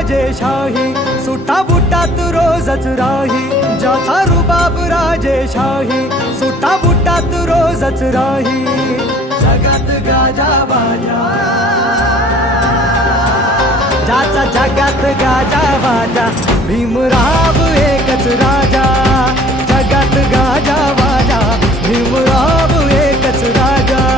राजेशाही, सुटा बुटात रोजच राही. ज्याचा रुबाब राजेशाही, सुटा बुटात रोजच राही. जगात गाजा बाजा, ज्याचा जगात गाजा बाजा, भीमराव एकच राजा. जगात गाजा बाजा, भीमराव एकच राजा.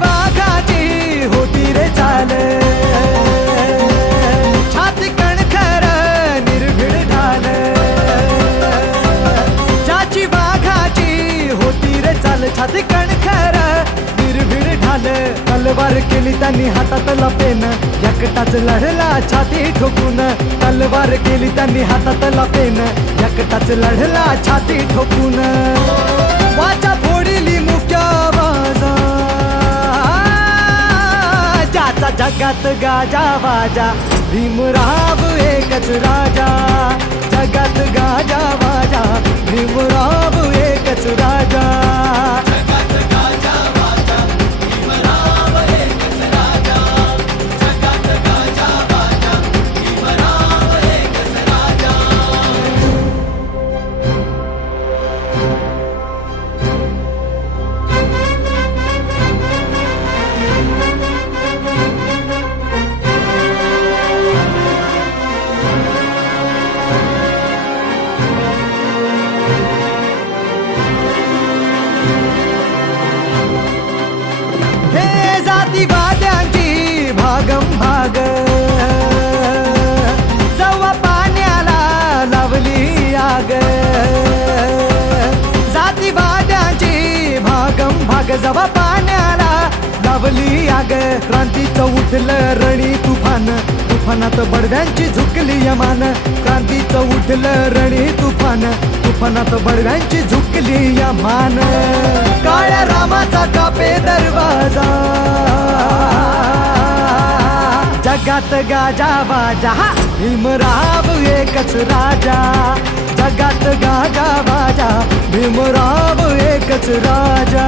वाघाची होती रे चाल, छाती कणखर निर्भीड ढाल. ज्याची वाघाची होती रे चाल, छाती कणखर निर्भीड ढाल. तलवार केली त्यांनी हातातला पेन, एकटाच लढला छाती ठोकून. तलवार केली त्यांनी हातातला पेन, एकटाच लढला छाती ठोकून. वाचा फोडली मुक्या बाजा, ज्याचा जगात गाजा बाजा, भीमराव एकच राजा. जगात गाजा बाजा, भीमराव एकच राजा. जातीवाद्यांची भागम भाग, जवा पाण्याला लावली आग. जातीवाद्यांची भागम भाग, जवा पाण्याला लावली आग. क्रांतीचं उठलं रणी तुफान, तुफानात बडव्यांची झुकली यमान. क्रांतीचं उठलं रणी तुफान, तुफानात बडव्यांची झुकली यमान. काळ्या रामाचा कापे दरवाजा, जगात गाजा बाजा, भीमराव एकच राजा. जगात गाजा बाजा, भीमराव एकच राजा.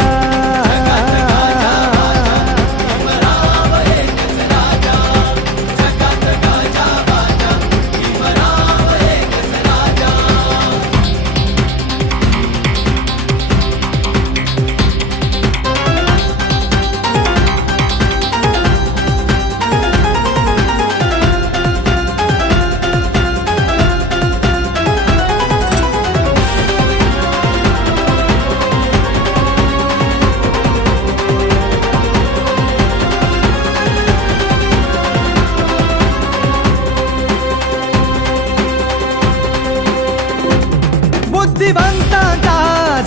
बुद्धिवंतांचा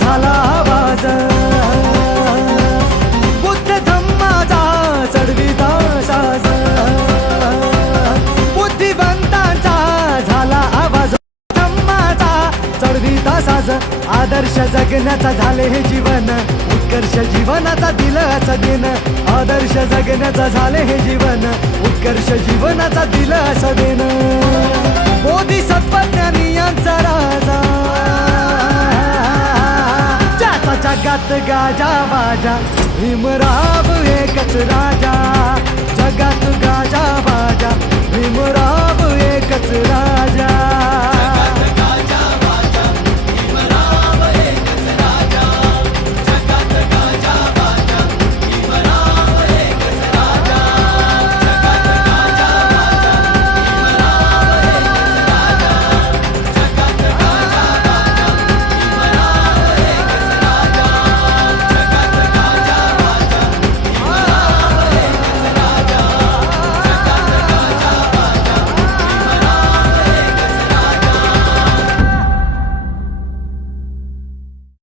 झाला आवाज, बुद्ध धम्माचा चढविता साज. बुद्धिवंतांचा झाला आवाज, धम्माचा चढविता साज. आदर्श जगण्याचा झाले हे जीवन, उत्कर्ष जीवनाचा दिलासा देन. आदर्श जगण्याचा झाले हे जीवन, उत्कर्ष जीवनाचा दिलासा देन. बोधिसत्वज्ञानी यांचा राजा, जगात गाजा बाजा, भीमराव एकच राजा.